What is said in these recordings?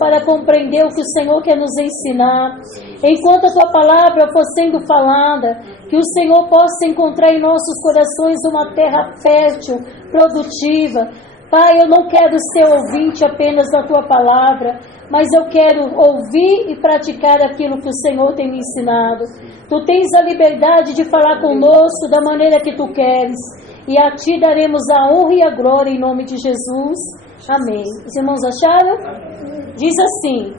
para compreender o que o Senhor quer nos ensinar. Enquanto a Tua palavra for sendo falada, que o Senhor possa encontrar em nossos corações uma terra fértil, produtiva. Pai, eu não quero ser ouvinte apenas da Tua palavra, mas eu quero ouvir e praticar aquilo que o Senhor tem me ensinado. Tu tens a liberdade de falar conosco da maneira que Tu queres, e a Ti daremos a honra e a glória em nome de Jesus. Amém. Os irmãos acharam? Diz assim: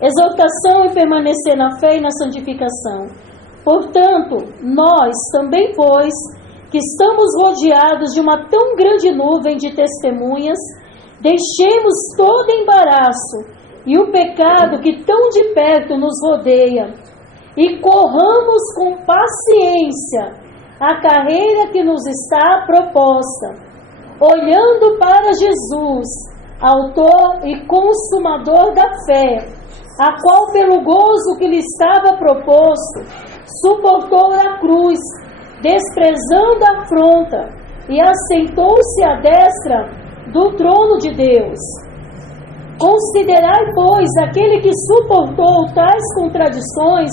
exortação e permanecer na fé e na santificação. Portanto, nós também, pois, que estamos rodeados de uma tão grande nuvem de testemunhas, deixemos todo embaraço e o pecado que tão de perto nos rodeia, e corramos com paciência a carreira que nos está proposta, olhando para Jesus, autor e consumador da fé, a qual pelo gozo que lhe estava proposto, suportou a cruz, desprezando a afronta, e assentou-se à destra do trono de Deus. Considerai, pois, aquele que suportou tais contradições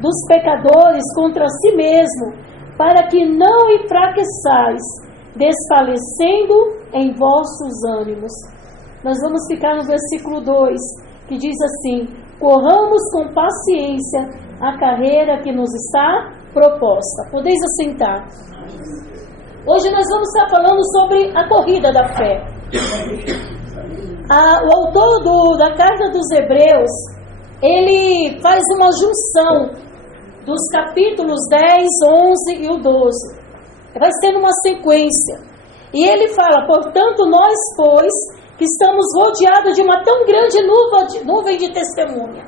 dos pecadores contra si mesmo, para que não enfraqueçais, desfalecendo em vossos ânimos. Nós vamos ficar no versículo 2, que diz assim: corramos com paciência a carreira que nos está proposta. Podeis assentar. Hoje nós vamos estar falando sobre a corrida da fé. O autor da carta dos Hebreus, ele faz uma junção dos capítulos 10, 11 e o 12. Vai ser numa sequência. E ele fala: portanto, nós, pois, que estamos rodeados de uma tão grande nuvem de testemunha.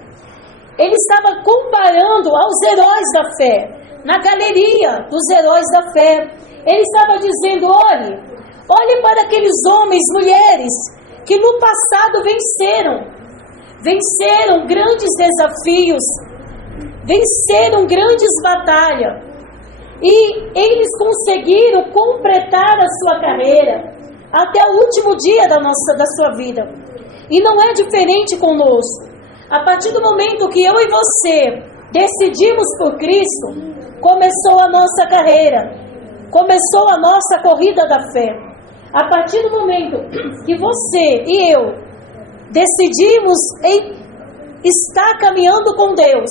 Ele estava comparando aos heróis da fé, na galeria dos heróis da fé. Ele estava dizendo: olhe para aqueles homens, mulheres, que no passado venceram grandes desafios, venceram grandes batalhas, e eles conseguiram completar a sua carreira até o último dia da sua vida. E não é diferente conosco. A partir do momento que eu e você decidimos por Cristo, começou a nossa carreira, começou a nossa corrida da fé. A partir do momento que você e eu decidimos estar caminhando com Deus,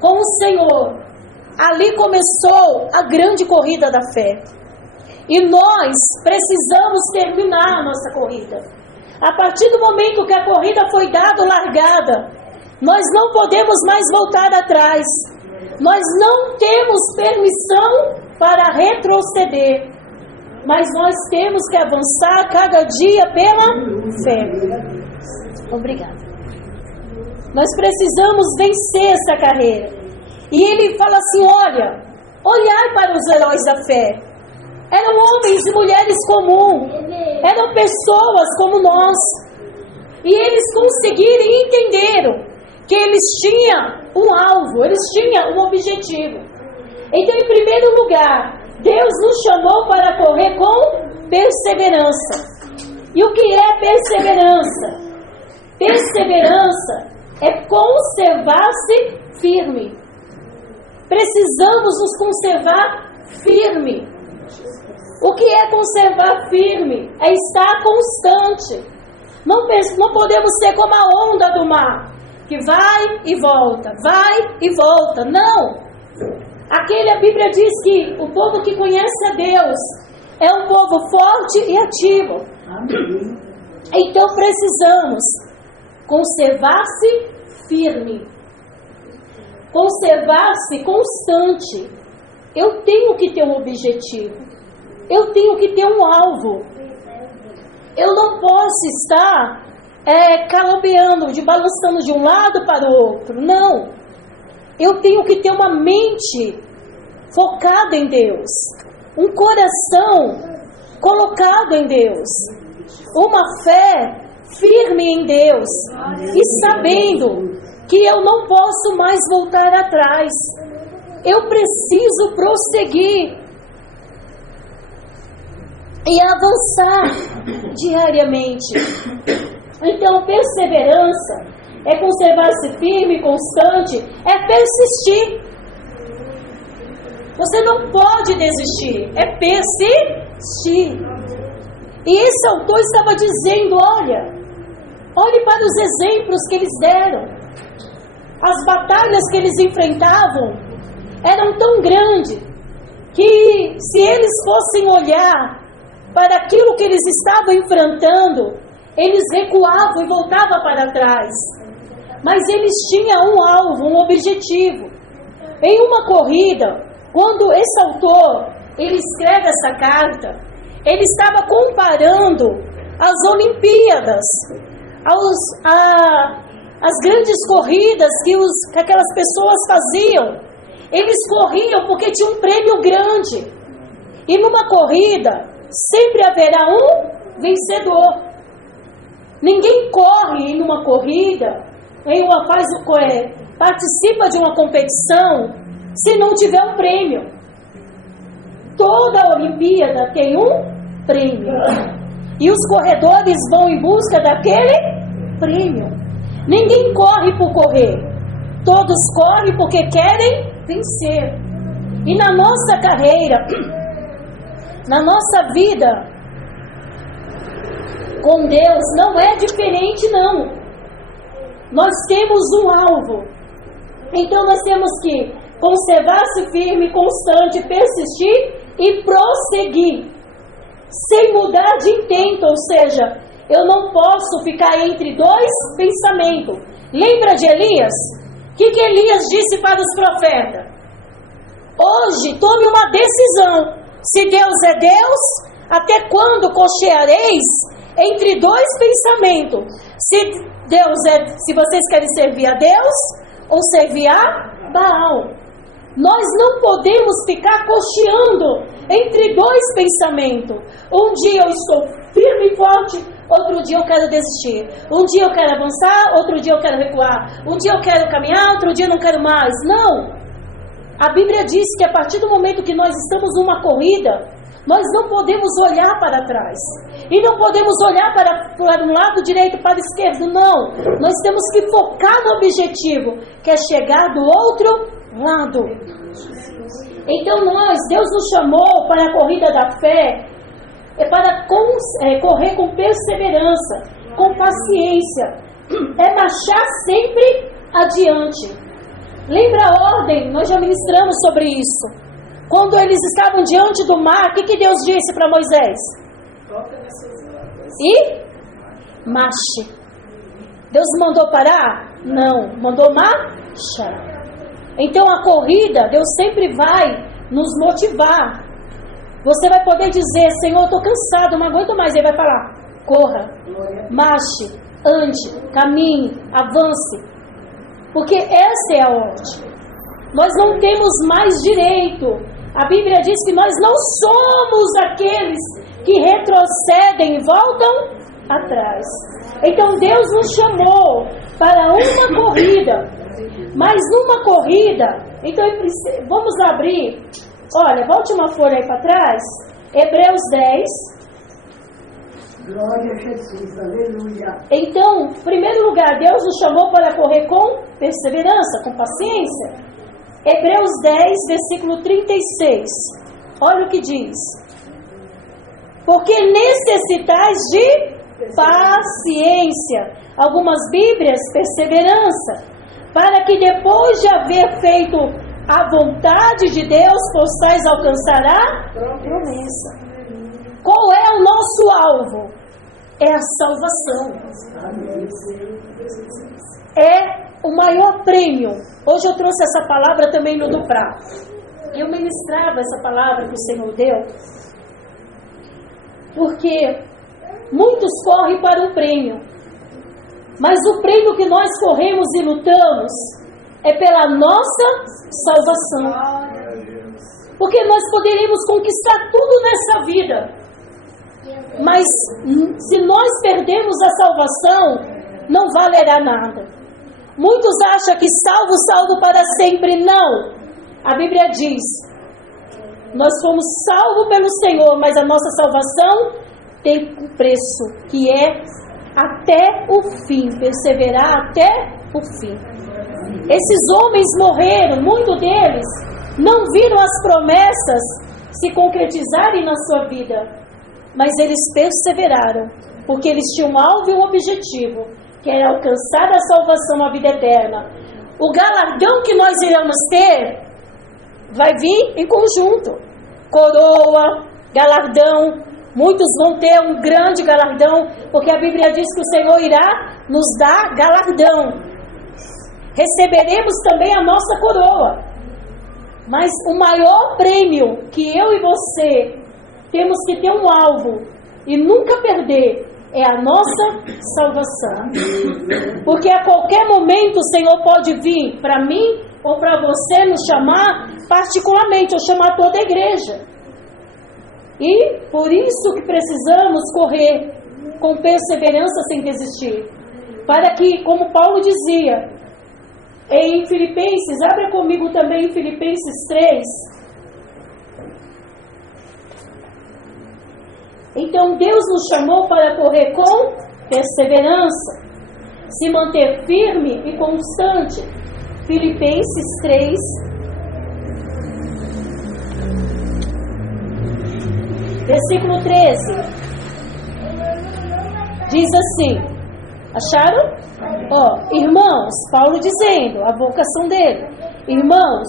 com o Senhor, ali começou a grande corrida da fé. E nós precisamos terminar a nossa corrida. A partir do momento que a corrida foi largada, nós não podemos mais voltar atrás. Nós não temos permissão para retroceder, mas nós temos que avançar cada dia pela fé. Obrigada. Nós precisamos vencer essa carreira. E ele fala assim: olhai para os heróis da fé. Eram homens e mulheres comuns, eram pessoas como nós. E eles conseguiram e entenderam que eles tinham um alvo, eles tinham um objetivo. Então, em primeiro lugar, Deus nos chamou para correr com perseverança. E o que é perseverança? Perseverança é conservar-se firme. Precisamos nos conservar firme. O que é conservar firme? É estar constante. Não podemos ser como a onda do mar, que vai e volta, não. A Bíblia diz que o povo que conhece a Deus é um povo forte e ativo. Amém. Então precisamos conservar-se firme, conservar-se constante. Eu tenho que ter um objetivo, eu tenho que ter um alvo. Eu não posso estar calobeando, balançando de um lado para o outro. Não. Eu tenho que ter uma mente focada em Deus, um coração colocado em Deus, uma fé firme em Deus, e sabendo que eu não posso mais voltar atrás. Eu preciso prosseguir e avançar diariamente. Então, perseverança é conservar-se firme, constante, é persistir. Você não pode desistir, é persistir. E esse autor estava dizendo, olhe para os exemplos que eles deram. As batalhas que eles enfrentavam eram tão grandes que se eles fossem olhar para aquilo que eles estavam enfrentando, eles recuavam e voltavam para trás. Mas eles tinham um alvo, um objetivo. Em uma corrida, quando esse autor ele escreve essa carta, ele estava comparando as Olimpíadas, as grandes corridas que aquelas pessoas faziam. Eles corriam porque tinha um prêmio grande. E numa corrida, sempre haverá um vencedor. Ninguém corre numa corrida, participa de uma competição, se não tiver um prêmio. Toda Olimpíada tem um prêmio. E os corredores vão em busca daquele prêmio. Ninguém corre por correr. Todos correm porque querem vencer. E na nossa carreira, na nossa vida com Deus, não é diferente não. Nós temos um alvo. Então nós temos que conservar-se firme, constante, persistir e prosseguir, sem mudar de intento, ou seja, eu não posso ficar entre dois pensamentos. Lembra de Elias? O que Elias disse para os profetas? Hoje tome uma decisão. Se Deus é Deus, até quando cocheareis entre dois pensamentos? Se vocês querem servir a Deus ou servir a Baal. Nós não podemos ficar cocheando entre dois pensamentos. Um dia eu estou firme e forte, outro dia eu quero desistir. Um dia eu quero avançar, outro dia eu quero recuar. Um dia eu quero caminhar, outro dia eu não quero mais. Não! A Bíblia diz que a partir do momento que nós estamos numa corrida, nós não podemos olhar para trás. E não podemos olhar para um lado direito, para o esquerdo, não. Nós temos que focar no objetivo, que é chegar do outro lado. Então Deus nos chamou para a corrida da fé, para correr com perseverança, com paciência, é marchar sempre adiante. Lembra a ordem? Nós já ministramos sobre isso. Quando eles estavam diante do mar, o que Deus disse para Moisés? E marche. Deus mandou parar? Não, mandou marchar. Então a corrida, Deus sempre vai nos motivar. Você vai poder dizer, Senhor, eu estou cansado, não aguento mais. Ele vai falar, corra, marche, ande, caminhe, avance. Porque essa é a ordem. Nós não temos mais direito. A Bíblia diz que nós não somos aqueles que retrocedem e voltam atrás. Então Deus nos chamou para uma corrida. Mas numa corrida, então vamos abrir, olha, volte uma folha aí para trás, Hebreus 10. Glória a Jesus, aleluia. Então, em primeiro lugar, Deus nos chamou para correr com perseverança, com paciência. Hebreus 10, versículo 36, olha o que diz. Porque necessitais de paciência, algumas Bíblias, perseverança, para que depois de haver feito a vontade de Deus, possais alcançar a promessa. Qual é o nosso alvo? É a salvação. É o maior prêmio. Hoje eu trouxe essa palavra também no do prato. Eu ministrava essa palavra que o Senhor deu, porque muitos correm para um prêmio. Mas o prêmio que nós corremos e lutamos é pela nossa salvação. Porque nós poderíamos conquistar tudo nessa vida. Mas se nós perdemos a salvação, não valerá nada. Muitos acham que salvo para sempre. Não. A Bíblia diz, nós fomos salvos pelo Senhor, mas a nossa salvação tem um preço, que é até o fim, perseverar até o fim. Esses homens morreram, muitos deles não viram as promessas se concretizarem na sua vida, mas eles perseveraram, porque eles tinham um alvo e um objetivo, que era alcançar a salvação, a vida eterna. O galardão que nós iremos ter vai vir em conjunto. Coroa, galardão, muitos vão ter um grande galardão, porque a Bíblia diz que o Senhor irá nos dar galardão. Receberemos também a nossa coroa. Mas o maior prêmio que eu e você temos que ter um alvo e nunca perder é a nossa salvação. Porque a qualquer momento o Senhor pode vir para mim ou para você nos chamar particularmente, ou chamar toda a igreja. E por isso que precisamos correr com perseverança sem desistir. Para que, como Paulo dizia em Filipenses, abra comigo também em Filipenses 3. Então Deus nos chamou para correr com perseverança, se manter firme e constante. Filipenses 3, versículo 13, diz assim, acharam? Irmãos, Paulo dizendo, a vocação dele, irmãos,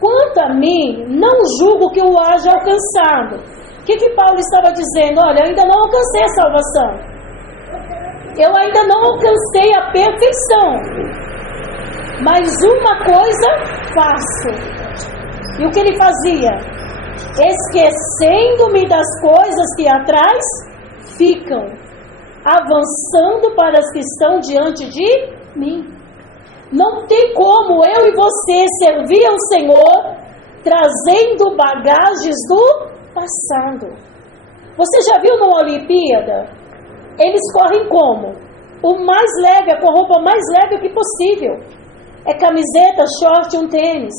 quanto a mim, não julgo que eu haja alcançado. O que Paulo estava dizendo? Olha, eu ainda não alcancei a salvação, eu ainda não alcancei a perfeição, mas uma coisa faço. E o que ele fazia? Esquecendo-me das coisas que atrás ficam, avançando para as que estão diante de mim. Não tem como eu e você servir ao Senhor trazendo bagagens do passado. Você já viu numa Olimpíada? Eles correm como? O mais leve, com a roupa mais leve que possível. É camiseta, short, um tênis.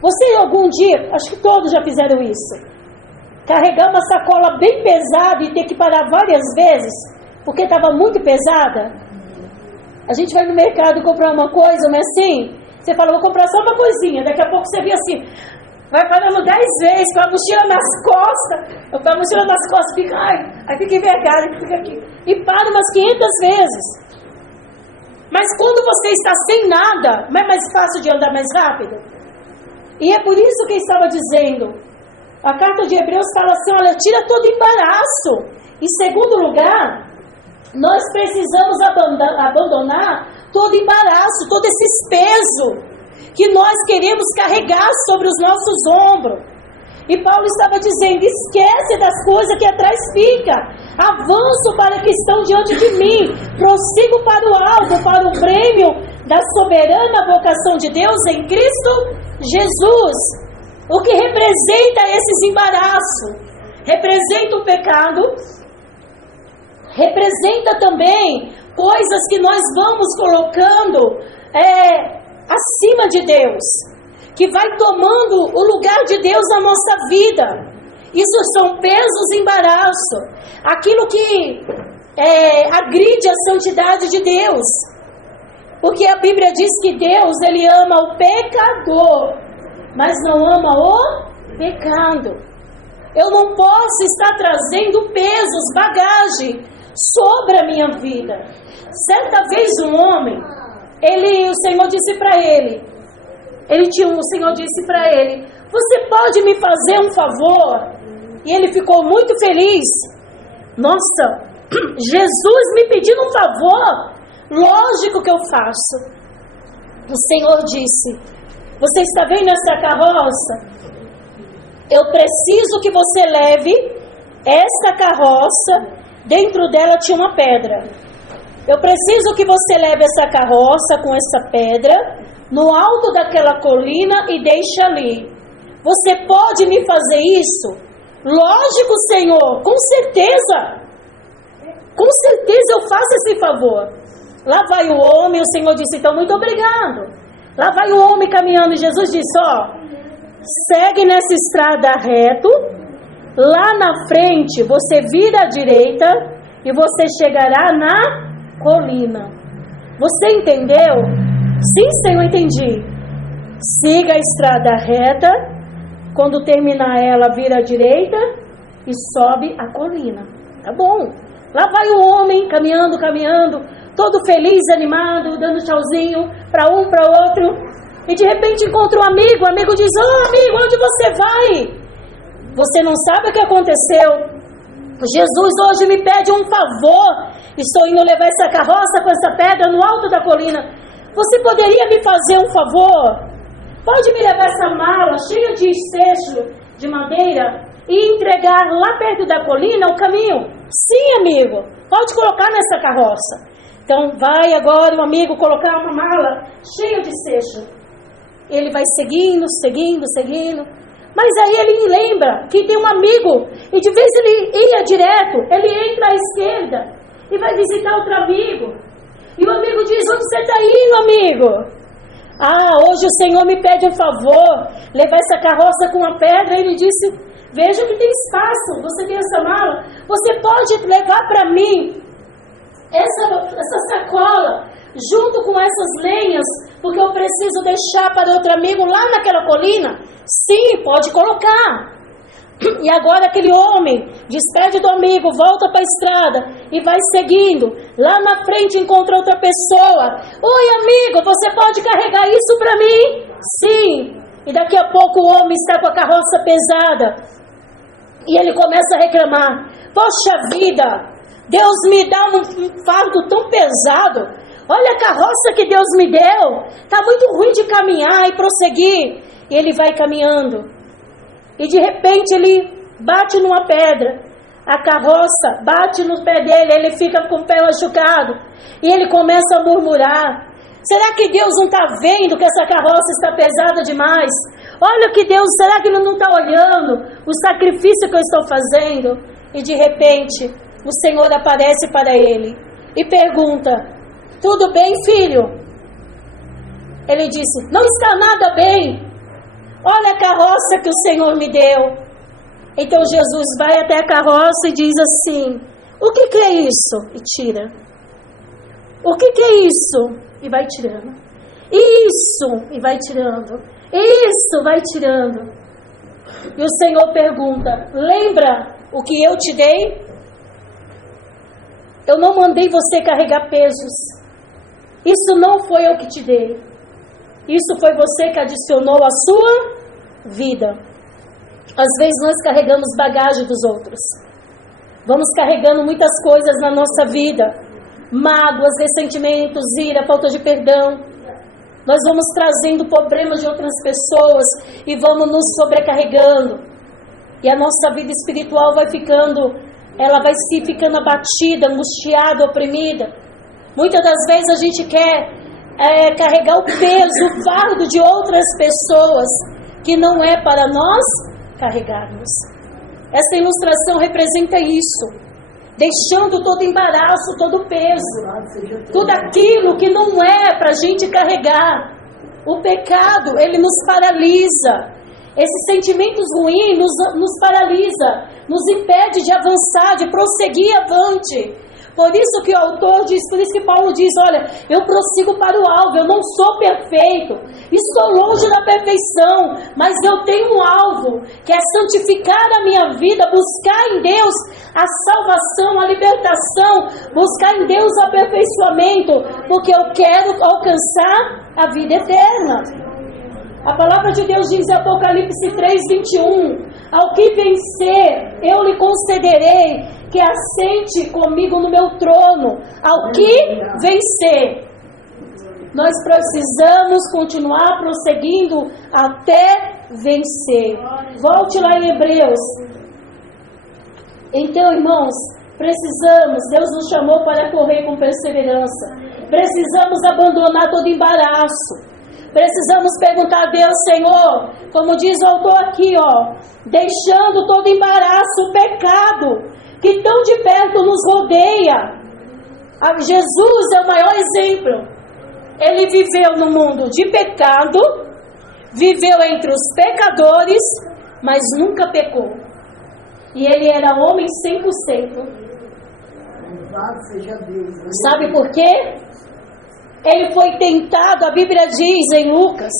Você algum dia, acho que todos já fizeram isso, carregar uma sacola bem pesada e ter que parar várias vezes, porque estava muito pesada? A gente vai no mercado comprar uma coisa, mas assim, você fala, vou comprar só uma coisinha, daqui a pouco você vê assim, vai parando 10 vezes, com a mochila nas costas, fica, aí fica envergado, fica aqui, e para umas 500 vezes. Mas quando você está sem nada, não é mais fácil de andar mais rápido? E é por isso que ele estava dizendo, a carta de Hebreus fala assim, olha, tira todo embaraço. Em segundo lugar, nós precisamos abandonar todo embaraço, todo esse peso que nós queremos carregar sobre os nossos ombros. E Paulo estava dizendo, esquece das coisas que atrás fica, avanço para que estão diante de mim, prossigo para o alto, para o prêmio da soberana vocação de Deus em Cristo Jesus. O que representa esses embaraços? Representa o pecado, representa também coisas que nós vamos colocando acima de Deus, que vai tomando o lugar de Deus na nossa vida. Isso são pesos e embaraços, aquilo que agride a santidade de Deus, porque a Bíblia diz que Deus, Ele ama o pecador, mas não ama o pecado. Eu não posso estar trazendo pesos, bagagem sobre a minha vida. Certa vez um homem, o Senhor disse para ele, o Senhor disse para ele, você pode me fazer um favor? E ele ficou muito feliz. Nossa, Jesus me pedindo um favor, lógico que eu faço. O Senhor disse, você está vendo essa carroça? Eu preciso que você leve esta carroça, dentro dela tinha uma pedra. Eu preciso que você leve essa carroça com essa pedra no alto daquela colina e deixe ali. Você pode me fazer isso? Lógico, Senhor, com certeza. Com certeza eu faço esse favor. Lá vai o homem, o Senhor disse, então muito obrigado. Lá vai o homem caminhando e Jesus disse, segue nessa estrada reto, lá na frente você vira à direita e você chegará na colina. Você entendeu? Sim, Senhor, entendi. Siga a estrada reta, quando terminar ela, vira à direita e sobe a colina. Tá bom. Lá vai o homem caminhando, todo feliz, animado, dando tchauzinho para um, para outro. E de repente encontra um amigo. O amigo diz: "Ô amigo, onde você vai?" Você não sabe o que aconteceu. Jesus hoje me pede um favor. Estou indo levar essa carroça com essa pedra no alto da colina. Você poderia me fazer um favor? Pode me levar essa mala cheia de cesto de madeira e entregar lá perto da colina o caminho? Sim, amigo. Pode colocar nessa carroça. Então vai agora o amigo colocar uma mala cheia de cesto. Ele vai seguindo. Mas aí ele lembra que tem um amigo. E de vez ele ia direto, ele entra à esquerda e vai visitar outro amigo. E o amigo diz: "Onde você está indo, amigo?" "Ah, hoje o Senhor me pede um favor, levar essa carroça com uma pedra." Ele disse: "Veja que tem espaço, você tem essa mala, você pode levar para mim essa sacola, junto com essas lenhas, porque eu preciso deixar para outro amigo lá naquela colina." "Sim, pode colocar." E agora aquele homem despede do amigo, volta para a estrada e vai seguindo. Lá na frente encontra outra pessoa. "Oi, amigo, você pode carregar isso para mim?" "Sim." E daqui a pouco o homem está com a carroça pesada. E ele começa a reclamar: "Poxa vida, Deus me dá um fardo tão pesado. Olha a carroça que Deus me deu. Está muito ruim de caminhar e prosseguir." E ele vai caminhando. E de repente ele bate numa pedra. A carroça bate no pé dele, ele fica com o pé machucado. E ele começa a murmurar: "Será que Deus não está vendo que essa carroça está pesada demais? Olha que Deus, será que Ele não está olhando o sacrifício que eu estou fazendo?" E de repente o Senhor aparece para ele e pergunta: "Tudo bem, filho?" Ele disse: "Não está nada bem. Olha a carroça que o Senhor me deu." Então Jesus vai até a carroça e diz assim: "O que é isso?" E tira. "O que é isso?" E vai tirando. "Isso!" E vai tirando. "Isso!" Vai tirando. E o Senhor pergunta: "Lembra o que eu te dei? Eu não mandei você carregar pesos. Isso não foi eu que te dei. Isso foi você que adicionou à sua vida." Às vezes nós carregamos bagagem dos outros. Vamos carregando muitas coisas na nossa vida. Mágoas, ressentimentos, ira, falta de perdão. Nós vamos trazendo problemas de outras pessoas e vamos nos sobrecarregando. E a nossa vida espiritual vai ficando abatida, angustiada, oprimida. Muitas das vezes a gente quer carregar o peso, o fardo de outras pessoas, que não é para nós carregarmos. Essa ilustração representa isso, deixando todo embaraço, todo peso, tudo aquilo que não é para a gente carregar. O pecado, ele nos paralisa. Esses sentimentos ruins nos paralisa, nos impede de avançar, de prosseguir avante. Por isso que o autor diz, por isso que Paulo diz: "Olha, eu prossigo para o alvo, eu não sou perfeito, estou longe da perfeição, mas eu tenho um alvo, que é santificar a minha vida, buscar em Deus a salvação, a libertação, buscar em Deus o aperfeiçoamento, porque eu quero alcançar a vida eterna." A palavra de Deus diz em Apocalipse 3:21: "Ao que vencer, eu lhe concederei que assente comigo no meu trono." Ao que vencer. Nós precisamos continuar prosseguindo até vencer. Volte lá em Hebreus. Então, irmãos, Deus nos chamou para correr com perseverança. Precisamos abandonar todo embaraço. Precisamos perguntar a Deus: "Senhor", como diz o autor aqui, deixando todo embaraço, o pecado que tão de perto nos rodeia. Jesus é o maior exemplo. Ele viveu no mundo de pecado, viveu entre os pecadores, mas nunca pecou. E ele era homem 100%. Louvado seja Deus. Sabe por quê? Ele foi tentado, a Bíblia diz em Lucas,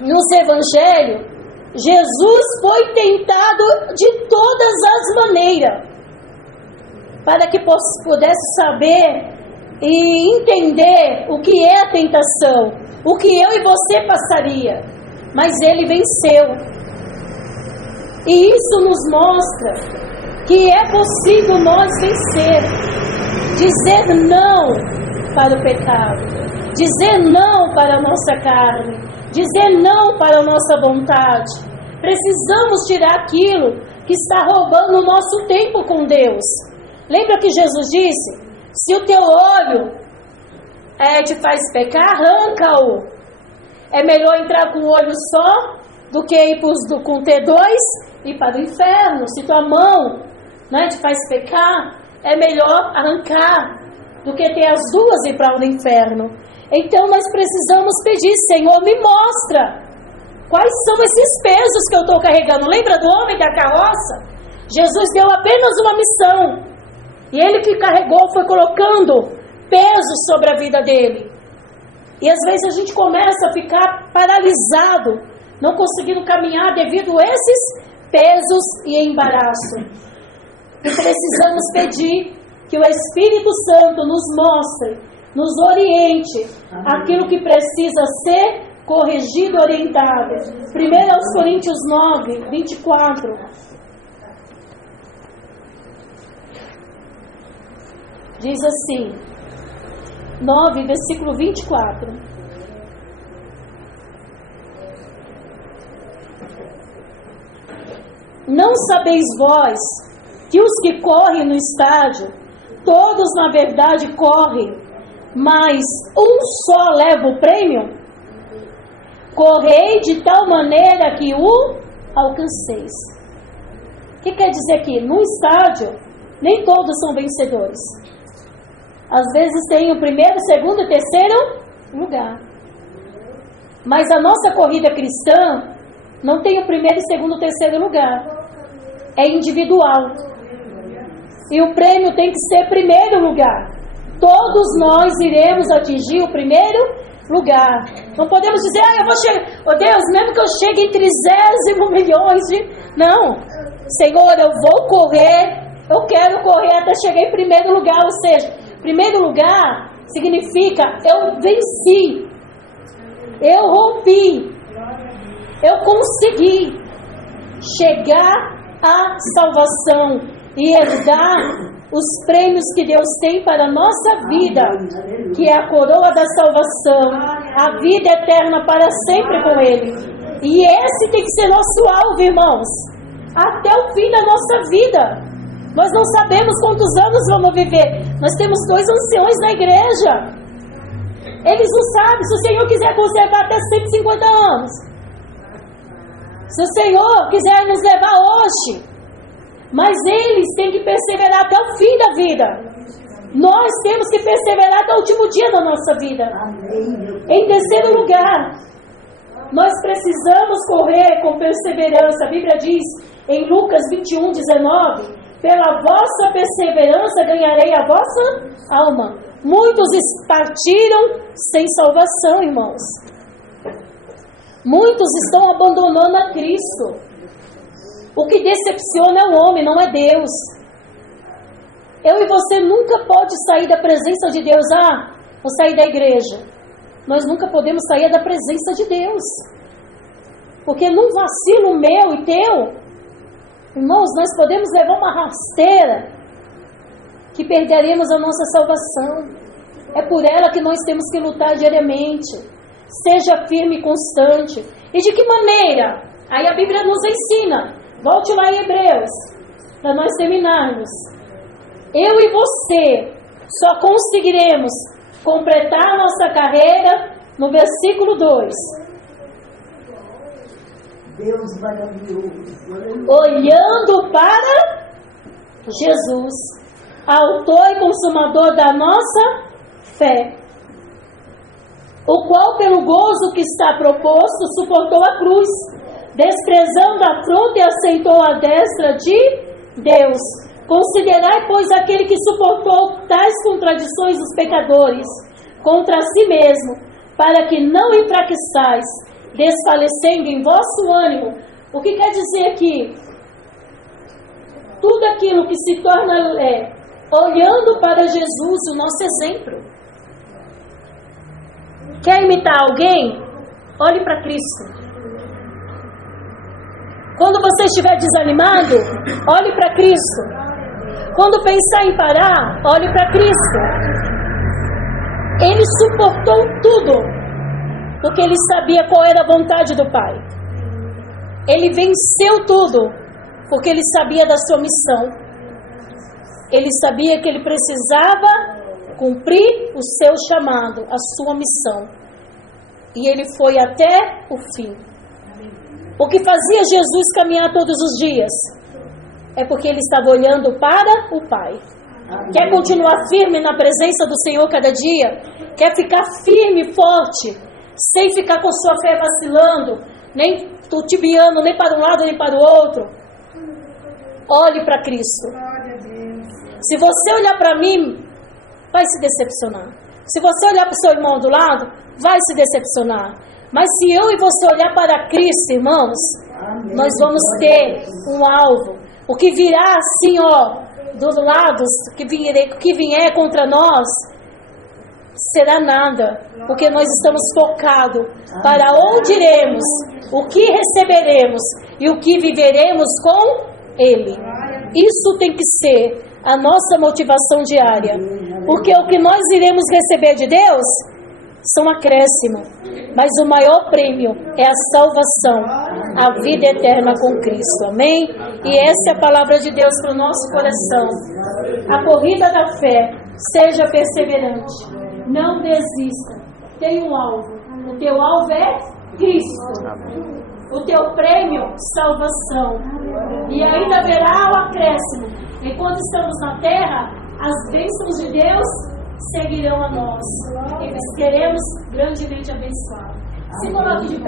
nos Evangelhos, Jesus foi tentado de todas as maneiras, para que pudesse saber e entender o que é a tentação, o que eu e você passaria, mas ele venceu. E isso nos mostra que é possível nós vencer, dizer não para o pecado, dizer não para a nossa carne, dizer não para a nossa vontade. Precisamos tirar aquilo que está roubando o nosso tempo com Deus. Lembra que Jesus disse: se o teu olho te faz pecar, arranca-o. É melhor entrar com o olho só do que ir com o T2 e ir para o inferno. Se tua mão te faz pecar, é melhor arrancar do que ter as duas e ir para o inferno. Então nós precisamos pedir: Senhor, me mostra quais são esses pesos que eu estou carregando. Lembra do homem da carroça? Jesus deu apenas uma missão, e ele que carregou foi colocando pesos sobre a vida dele. E às vezes a gente começa a ficar paralisado, não conseguindo caminhar devido a esses pesos e embaraço. E precisamos pedir que o Espírito Santo nos mostre, nos oriente aquilo que precisa ser corrigido e orientado. 1 Coríntios 9, 24. Diz assim, 9, versículo 24. Não sabeis vós que os que correm no estádio, todos na verdade correm, mas um só leva o prêmio? Correi de tal maneira que o alcanceis. O que quer dizer aqui? No estádio, nem todos são vencedores. Às vezes tem o primeiro, segundo e terceiro lugar. Mas a nossa corrida cristã não tem o primeiro, segundo e terceiro lugar. É individual. E o prêmio tem que ser primeiro lugar. Todos nós iremos atingir o primeiro lugar. Não podemos dizer: eu vou chegar, oh Deus, mesmo que eu chegue em 30 milhões de... Não. Senhor, eu vou correr, eu quero correr até chegar em primeiro lugar. Ou seja, primeiro lugar significa eu venci, eu rompi, eu consegui chegar à salvação e herdar os prêmios que Deus tem para a nossa vida, que é a coroa da salvação, a vida eterna para sempre com Ele. E esse tem que ser nosso alvo, irmãos, até o fim da nossa vida. Nós não sabemos quantos anos vamos viver. Nós temos 2 anciões na igreja. Eles não sabem. Se o Senhor quiser conservar até 150 anos, se o Senhor quiser nos levar hoje, mas eles têm que perseverar até o fim da vida. Nós temos que perseverar até o último dia da nossa vida. Em terceiro lugar, nós precisamos correr com perseverança. A Bíblia diz em Lucas 21, 19: pela vossa perseverança ganharei a vossa alma. Muitos partiram sem salvação, irmãos. Muitos estão abandonando a Cristo. O que decepciona é o homem, não é Deus. Eu e você nunca pode sair da presença de Deus. Vou sair da igreja. Nós nunca podemos sair da presença de Deus. Porque num vacilo meu e teu, irmãos, nós podemos levar uma rasteira que perderemos a nossa salvação. É por ela que nós temos que lutar diariamente. Seja firme e constante. E de que maneira? Aí a Bíblia nos ensina. Volte lá em Hebreus, para nós terminarmos. Eu e você só conseguiremos completar a nossa carreira no versículo 2. Deus maravilhoso. Olhando para Jesus, autor e consumador da nossa fé, o qual pelo gozo que está proposto suportou a cruz, desprezando a afronta e aceitou a destra de Deus. Considerai, pois, aquele que suportou tais contradições dos pecadores contra si mesmo, para que não enfraqueçais, desfalecendo em vosso ânimo. O que quer dizer aqui? Tudo aquilo que se torna olhando para Jesus, o nosso exemplo. Quer imitar alguém? Olhe para Cristo. Quando você estiver desanimado, olhe para Cristo. Quando pensar em parar, olhe para Cristo. Ele suportou tudo, porque ele sabia qual era a vontade do Pai. Ele venceu tudo, porque ele sabia da sua missão. Ele sabia que ele precisava cumprir o seu chamado, a sua missão. E ele foi até o fim. O que fazia Jesus caminhar todos os dias? É porque ele estava olhando para o Pai. Quer continuar firme na presença do Senhor cada dia? Quer ficar firme e forte, sem ficar com sua fé vacilando, nem titubeando, nem para um lado, nem para o outro? Olhe para Cristo. Se você olhar para mim, vai se decepcionar. Se você olhar para o seu irmão do lado, vai se decepcionar. Mas se eu e você olhar para Cristo, irmãos, nós vamos ter um alvo. O que virá assim, do lado, que vier contra nós, será nada. Porque nós estamos focados para onde iremos, o que receberemos e o que viveremos com Ele. Isso tem que ser a nossa motivação diária. Porque o que nós iremos receber de Deus são acréscimo, mas o maior prêmio é a salvação, a vida eterna com Cristo, amém? E essa é a palavra de Deus para o nosso coração. A corrida da fé, seja perseverante, não desista, tem um alvo, o teu alvo é Cristo, o teu prêmio, salvação, e ainda haverá o acréscimo. Enquanto estamos na terra, as bênçãos de Deus seguirão a nós. E seremos grandemente abençoados. Se coloque de pé.